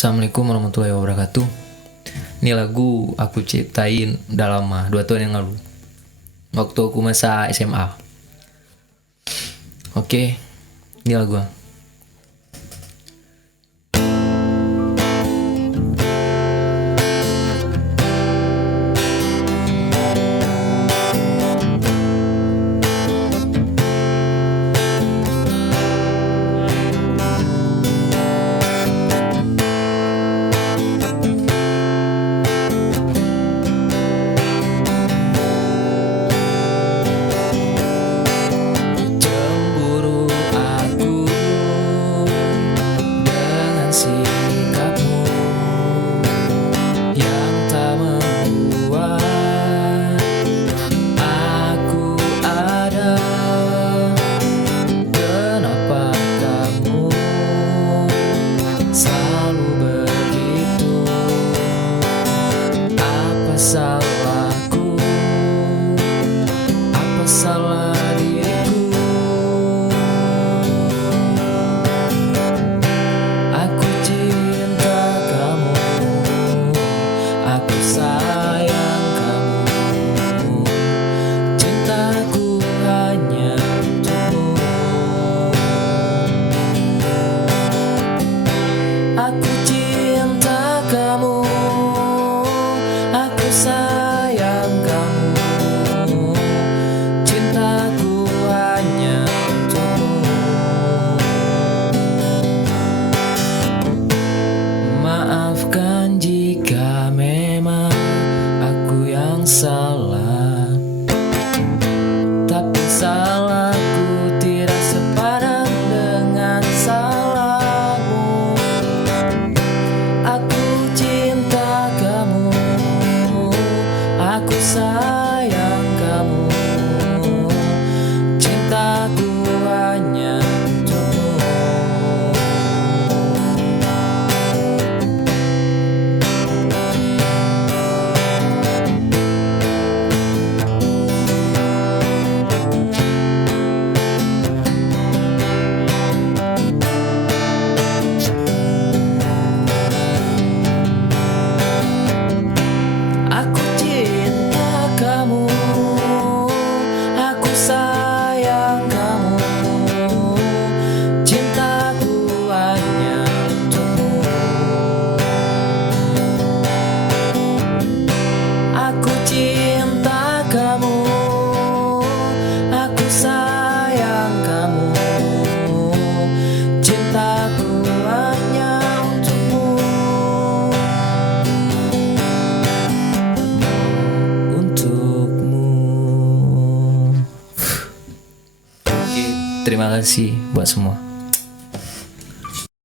Assalamualaikum warahmatullahi wabarakatuh. Ini lagu aku ciptain udah lama, 2 tahun yang lalu, waktu aku masa SMA. Oke, ini lagu. Sikapmu yang tak membuat aku ada. Kenapa kamu selalu begitu? Apa salahku? Apa salah diriku? Aku cinta kamu, aku sayang kamu, cintaku hanya untukmu. Aku cinta kamu, aku sayang kamu, cintaku hanya untukmu. Maafkan jika memang aku yang salah, tapi salahku tidak sepadan dengan salahmu. Aku cinta kamu, aku sayang kamu, cintaku hanya untukmu. Aku cinta kamu, aku sayang kamu, cintaku hanya untukmu. Aku cinta kamu, aku sayang kamu, cintaku hanya untukmu. Oke, terima kasih buat semua.